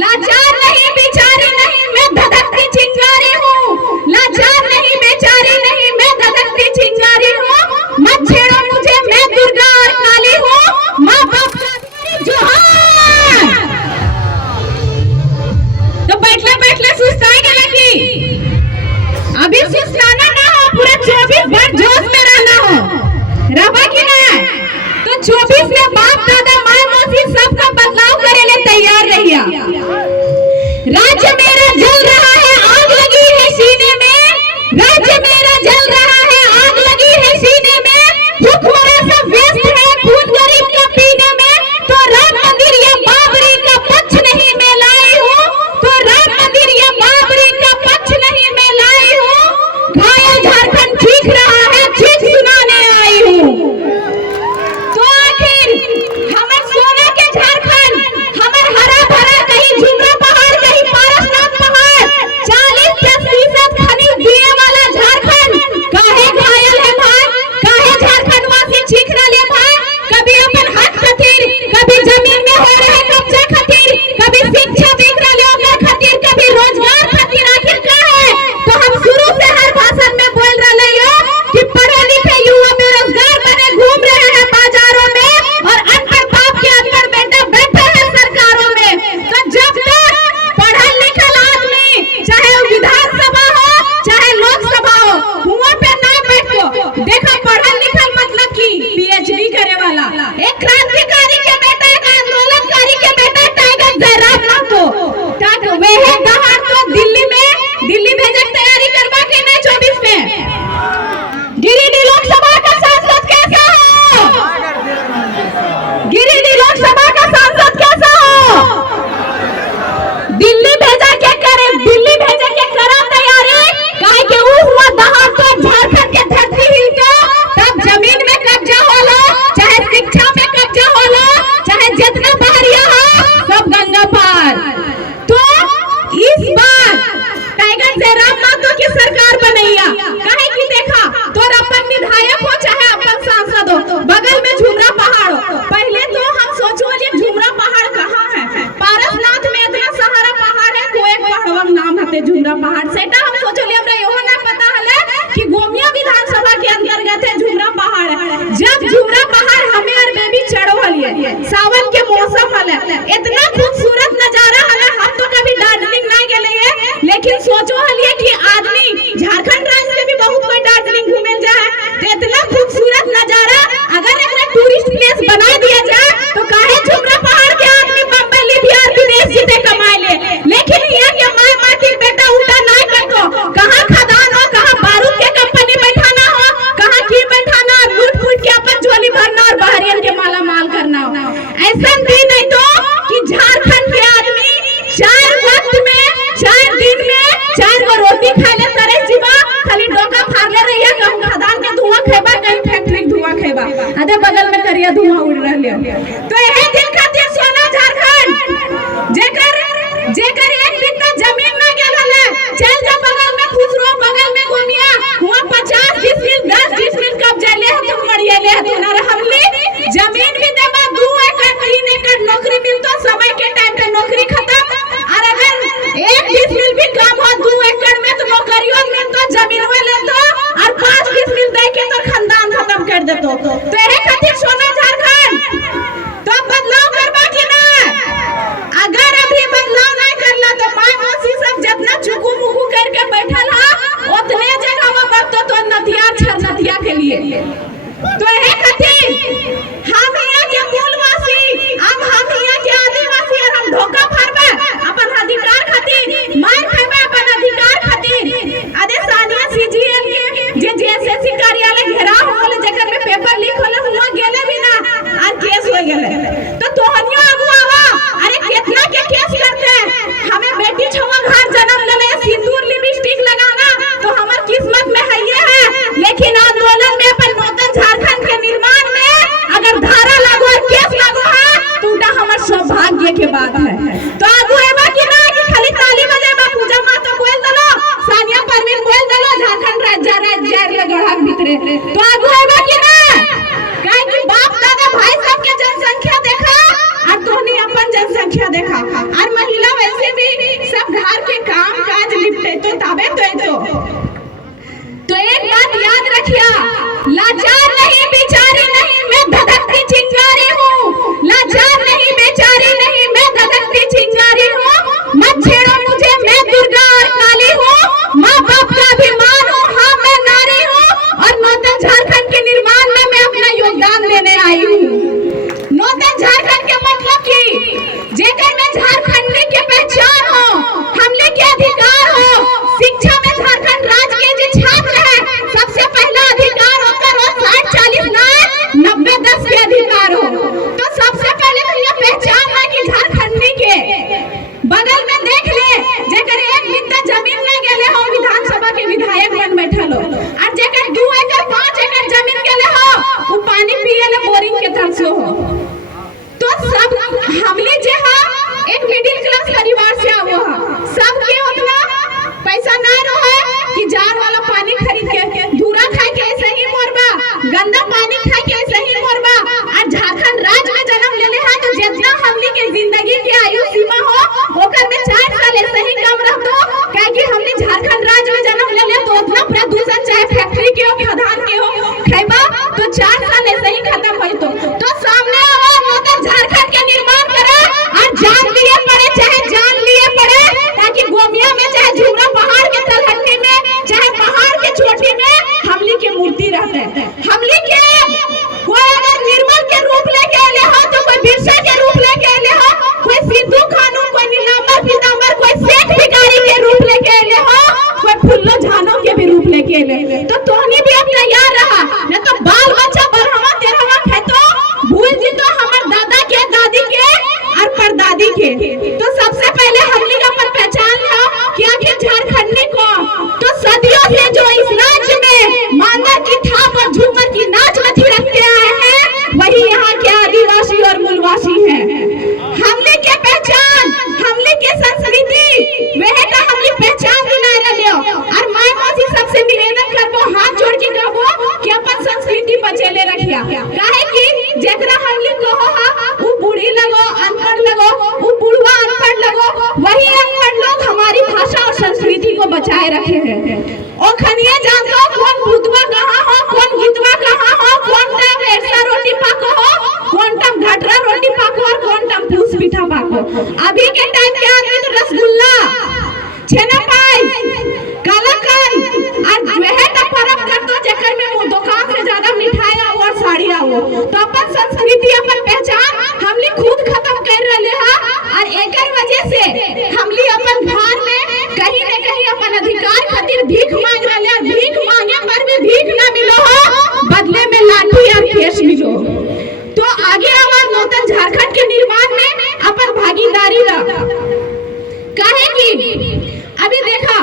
लाचार नहीं बेचारी नहीं मैं धधकती चिंगारी हूँ, लाचार नहीं बेचारी नहीं मैं धधकती चिंगारी हूँ, मत छेड़ो मुझे मैं दुर्गा और काली हूँ, माँ बाप जोहार। तो बैठले बैठले सुस्ताने लगी, अभी सुस्ताना ना हो, पूरा 24 भर जोश में रहना हो, रबा की ना। तो 24 में बाप दादा माँ मौसी सबका बदलाव करे ले तैयार रहिया। राज्य मेरा जल रहा है आग लगी है सीने में, राज्य मेरा जल रहा है आग लगी है सीने में, भूखमरा सब व्यस्त है खून गरीब का पीने में, तो राम मंदिर या बाबरी का पक्ष नहीं मैं लाई हूँ, तो राम मंदिर या बाबरी का पक्ष नहीं मैं लाई हूँ, घायल झारखंड चीख रहा है चीख सुनाने आई हूँ। तो आखिर हमारे सोना के झारखंड, हमारे हरा भरा कहीं झुमरा पहाड़ कहीं पारसनाथ पहाड़, 40% खनिज दिए वाला झारखंड काहे घायल है भाई, काहे झारखंड वासी चीख रहे भाई, कभी अपन हक खातिर, कभी जमीन में हो रहे कब्जा खातिर, कभी शिक्षा देख रहे ओकर खातिर, कभी रोजगार खातिर, आखिर का है। तो हम शुरू से हर भाषण में बोल रहे हो कि पढ़े लिखे युवा बेरोजगार बने घूम रहे हैं बाजारों में, और अनपढ़ बाप के अनपढ़ बेटा बैठे हैं सरकारों में। तो जब तक पढ़ल लिखल आदमी, चाहे विधानसभा हो चाहे लोकसभा हो, हुआ पे ना बैठो। देखो पढ़ल लिखल मतलब की पीएचडी करे वाला, एक क्रांतिकारी के बेटा, एक आंदोलनकारी के बेटा टाइगर जयराम ना तो वे है गहार तो दिल्ली भेजे की तैयारी करवा के नहीं 24 में। गिरिडीह लोकसभा का सांसद कैसा हो, गिरिडीह लोकसभा का सांसद कैसा हो, दिल्ली भेजा के करे, दिल्ली भेजे के करा तैयारी, काहे के वो हुआ दहाड़ तो झारखंड के धरती हिल तो तब जमीन में कब्जा होला, चाहे शिक्षा में कब्जा होला, चाहे जितना बहरिया हो सब गंगा पार। तो इस बार टाइगर जयराम मातो की सरकार बनैया, काहे की देखा तो अपन विधायक हो चाहे अपन सांसद हो, बगल में झुमरा पहाड़ हो। पहले तो हम सोचो ये झुमरा पहाड़ कहाँ है, पारसनाथ में इतना सहारा पहाड़ है, कोई पहाड़वा नाम हते झुमरा पहाड़, सेटा हम सोचो हमरा योह ना पता हले कि गोमिया विधानसभा के अंतर्गत है झुमरा पहाड़ है। जब झुमरा पहाड़ हमें और बेबी चढ़ो हलिए, सावन के मौसम हले, इतना खूबसूरत नजारा हले, हम तो कभी दार्जिलिंग नहीं गेले हैं, लेकिन सोचो हलिए कि आदमी झारखंड राज्य से भी बहुत कोई दार्जिलिंग घूमे जाए, तो इतना खूबसूरत नजारा अगर एक टूरिस्ट प्लेस बना दिया जाए तो काहे झुमरा पहाड़ के आदमी बम्बई बिहार विदेश जीते कमाए ले। लेकिन ये के माय माटी बेटा उल्टा नहीं करतो, कहां खदान हो, कहां बारूद के कंपनी बैठाना हो, कहां की बैठाना, लूट फूट के अपन झोली भर बचाए रखे हैं। और खनिया जानता हो कौन भूतवा कहाँ हो, कौन गीतवा कहाँ हो, कौन टम ऐसा रोटी पाको हो, कौन टम घटरा रोटी पाको और कौन टम फूस पीठा पाको। अभी के टाइम के आदमी तो रसगुल्ला, छेना पाई, कालाकान और जो है तो परम कर दो जेकर में वो दुकान से ज्यादा मिठाई आओ और साड़ी आओ। तो अपन संस्कृति अपन पहचान हमली खुद खत्म कर रहे हैं और एकर वजह से हमली अपन घर में कहीं न कहीं अपन अधिकार खातिर भीख मांग रहे हैं। भीख मांगे पर भी भीख ना मिलो हो, बदले में लाठी और केस मिलो। तो आगे आवाज नूतन झारखंड के निर्माण में अपन भागीदारी रहा काहे की अभी देखा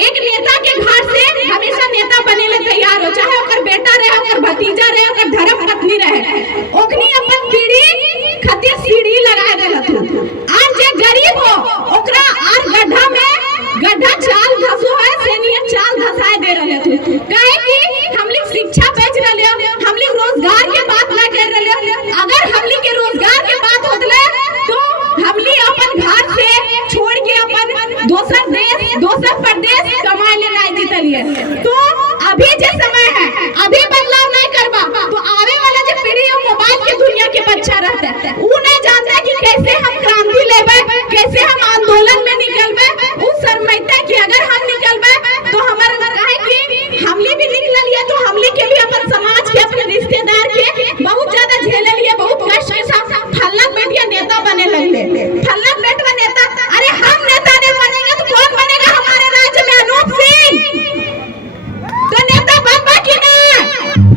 एक नेता के घर से हमेशा नेता बने ले तैयार हो, चाहे ओकर बेटा रहे, ओकर भतीजा रहे, ओकर धर्म पत्नी रहे, ओकनी अपन पीढ़ी खातिर सीढ़ी लगा देलत। आज जे गरीब हो ओकरा आज गड्ढा में गड्ढा चाल धसो है सेनियर चाल धसाए दे रहले थे। काहे कि हमली शिक्षा बेच रहले, हमली रोजगार के बात ना कर रहले। अगर हमली के रोजगार के बात होतले तो हमली अपन घर से छोड़ के अपन दूसरा देश दूसरा प्रदेश कमाए ले नहीं जीतलिए। तो अभी जे समय है अभी बदलाव नहीं करबा तो आवे वाला जो पीढ़ी है मोबाइल के दुनिया के बच्चा रहता है, वो नहीं जानता कि कैसे हम क्रांति लेबे, कैसे हम आंदोलन में निकलबे। वो शर्माता कि अगर हम निकलबे तो हमारा काहे कि हमली भी निकल लिया तो हमली के भी अपन समाज के अपने रिश्तेदार के बहुत ज्यादा झेले लिए, बहुत कष्ट के साथ फल्ला बेटिया नेता बने लगले। फल्ला बेटवा नेता, अरे हम नेता नहीं बनेंगे तो कौन बनेगा हमारे राज्य में? अनूप सिंह तो नेता बनबा कि नहीं?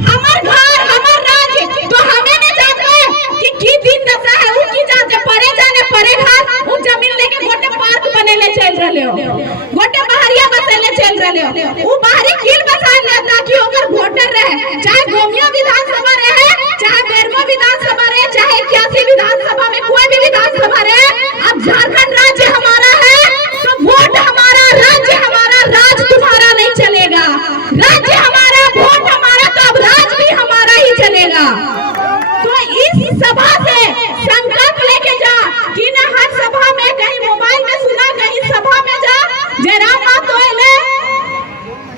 हमार घर हमार राज्य तो हमें नहीं जानते कि दिन दशा है, वो की जानते परे जाने परे घर वो जमीन लेके गोटे पार्क बनेले चल रहले हो, गोटे बहरिया बसेले चल रहले हो। वो बाहरी किल बसा ले ताकि ओकर वोटर रहे, चाहे गोमिया विधानसभा रहे, चाहे बेरमो विधानसभा रहे, चाहे 81 विधानसभा में कोई भी विधानसभा रहे। अब झारखंड राज्य हमारा है तो वोट हमारा, राज्य हमारा, राज तुम्हारा नहीं चलेगा। राज्य हमारा, वोट हमारा, तो अब राज भी हमारा ही चलेगा। तो इस सभा से संकल्प लेके जा कि ना हर सभा में कहीं मोबाइल में सुना, कहीं सभा में जा जयराम माँ तो आइले,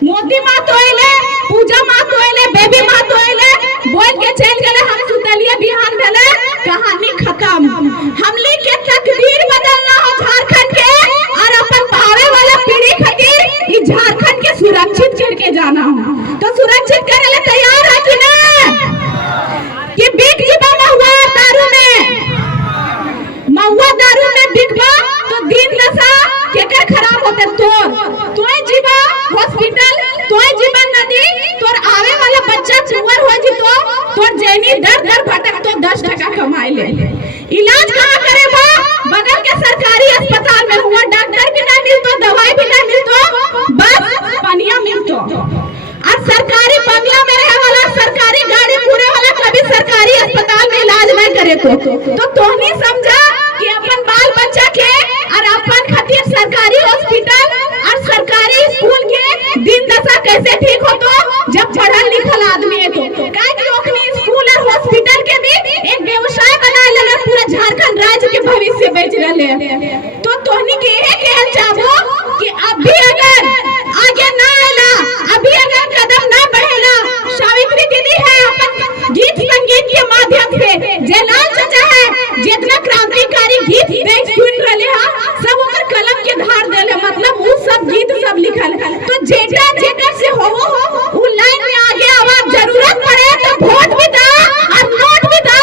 मोदी माँ तो आइले, पूजा माँ तो आइले, बेबी माँ तो आइले, बोल के चल गए हम सुतलिए बिहान भेले, कहानी खत्म। हमली के तकदीर बदलना हो झारखंड के और अपन भावे वाला पीढ़ी खातिर इस झारखंड के सुरक्षित करके जाना हो। तो सुरक्षित करे ले तैयार है कि नहीं? कि बिक जीवा महुआ दारू में, महुआ दारू में बिकबा तो दिन दशा केकर खराब होते तोय जीवा हॉस्पिटल, तोय जीवा नदी, तोर आवे वाला बच्चा चुवर हो जितो, तोर जैनी दर दर भटक तो 10 टका कमाई ले। इलाज कहाँ करे बा? बगल के सरकारी अस्पताल में हुआ, डॉक्टर भी नहीं मिलतो, दवाई भी नहीं मिलतो, बस पनिया मिलतो। और सरकारी बंगला में रहे वाला, सरकारी गाड़ी पूरे वाला कभी सरकारी अस्पताल में इलाज नहीं करे तो तोहनी समझा कि अपन बाल बच्चा के और अपन खातिर सरकारी हॉस्पिटल और सरकारी स्कूल के दिन दशा कैसे ठीक हो तो जब पढ़ल लिखल आदमी है तो काहे कि ओखनी स्कूल और हॉस्पिटल के भी एक व्यवसाय बना लेले, पूरा झारखंड राज्य के भविष्य बेच रहले। तो तोहनी के कहल चाहबो कि अभी अगर आगे ना आला, अभी अगर कदम ना बढ़ेला, सावित्री दीदी है अपन गीत संगीत के माध्यम से, जयलाल चाचा है जितना क्रांतिकारी गीत देख सुन रहे हैं, सब ओकर कलम के धार देले, मतलब वो सब गीत सब लिखल। तो जेटा जेटा से हो वो लाइन में आगे आवाज जरूरत पड़े तो वोट भी दा और नोट भी दा,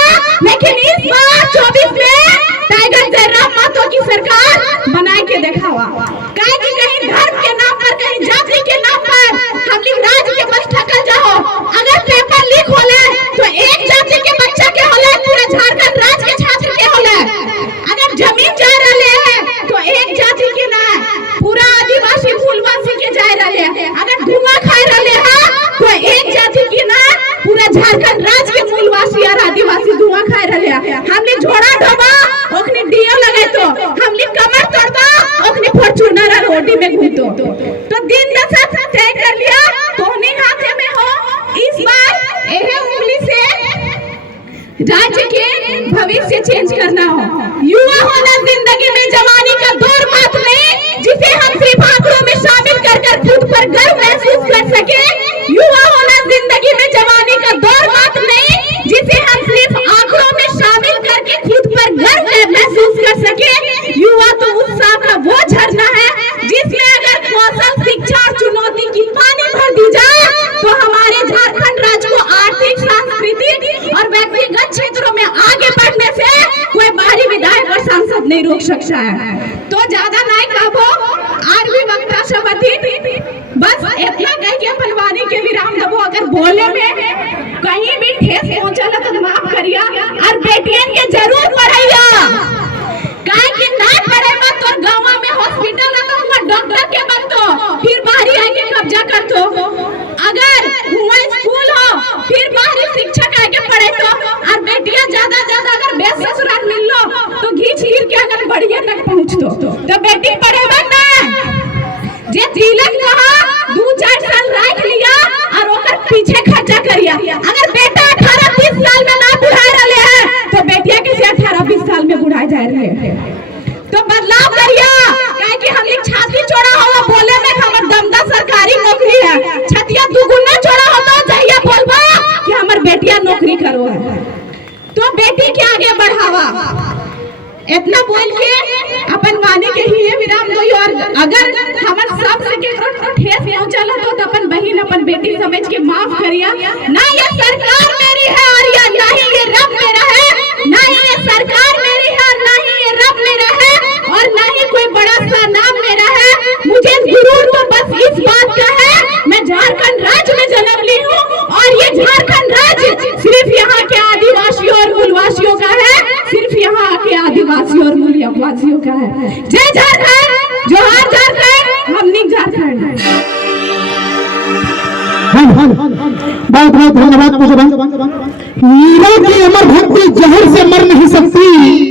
लेकिन इस बार 24 में टाइगर जयराम मातो की सरकार बना के दिखावा। काहे कि कहीं धर्म के नाम पर, कहीं जाति के नाम पर हम लोग राज्य के बस ठकल जाओ। अगर पेपर लीक होले तो एक जाति के बच्चा के होले, पूरे झारखंड राज्य के छात्र के होले। अगर जमीन जा रहे हैं तो एक जाति के ना, पूरा आदिवासी फूलवासी के जा रहे हैं। अगर धुआं खा रहे हैं तो एक जाति की ना, पूरा झारखंड राज्य के मूलवासी और आदिवासी धुआं खा रहे हैं। हमने झोड़ा ढोबा ओखने डीओ लगे तो हमने कमर तोड़बा ओखने फॉर्च्यूनर और रोटी में घूमतो। तो दिन दशा तय कर लिया, तोहनी हाथे में हो। इस बार एहे उंगली से राज्य के भविष्य चेंज करना हो। युवा होना जिंदगी में जवानी का दौर बात नहीं जिसे हम सिर्फ आंकड़ों में शामिल कर बस इतना कह के अपन वाणी के विराम देबो। अगर बोले में कहीं भी ठेस पहुंचला तो माफ करिया और बेटियन के जरूर पढ़ाइया, काहे कि ना पढ़े मत तो गांव में हॉस्पिटल है तो वहां डॉक्टर के बनतो फिर बाहरी आके कब्जा करतो। अगर वहां स्कूल हो फिर बाहरी शिक्षक आके पढ़े तो और बेटियां ज्यादा अगर बेस ससुराल मिल लो तो घीच गिर के अगर बढ़िया तक पहुंचतो तो बेटी पढ़े मत ना जे तिलक कहा 2-4 साल रख लिया और ओकर पीछे खर्चा करिया। अगर बेटा 18-20 साल में ना बुढ़ा रहे है तो बेटिया कैसे 18-20 साल में बुढ़ा जा रहे है। तो बदलाव करिया, काहे कि हमनी छाती चौड़ा हो बोले में हमर दमदा सरकारी नौकरी है, छतिया दुगुना चौड़ा होता जहिया बोलबा कि हमर बेटिया नौकरी करो है तो बेटी के आगे बढ़ावा। इतना बोल के अपन वाणी के ही विराम दो। और अगर हमर सब से के ठेस पहुंचल तो अपन बहन अपन बेटी समझ के माफ करिया। ना ये सरकार मेरी है और या ना ही ये रब मेरा है, ना ही ये सरकार मेरी है और ना ही ये रब मेरा है और ना ही कोई बड़ा सा नाम मेरा है। मुझे गुरूर तो बस इस बात का है मैं झारखंड राज्य में जन्म ली हूँ और ये झारखंड राज्य सिर्फ यहाँ के आदिवासियों और मूलवासियों का है, सिर्फ यहाँ के आदिवासियों और मूलवासियों का है। जय झारखंड, जोहार झारखंड, हमनी झारखंड। बहुत बहुत धन्यवाद। मीरा की अमर भक्ति जहर से मर नहीं सकती।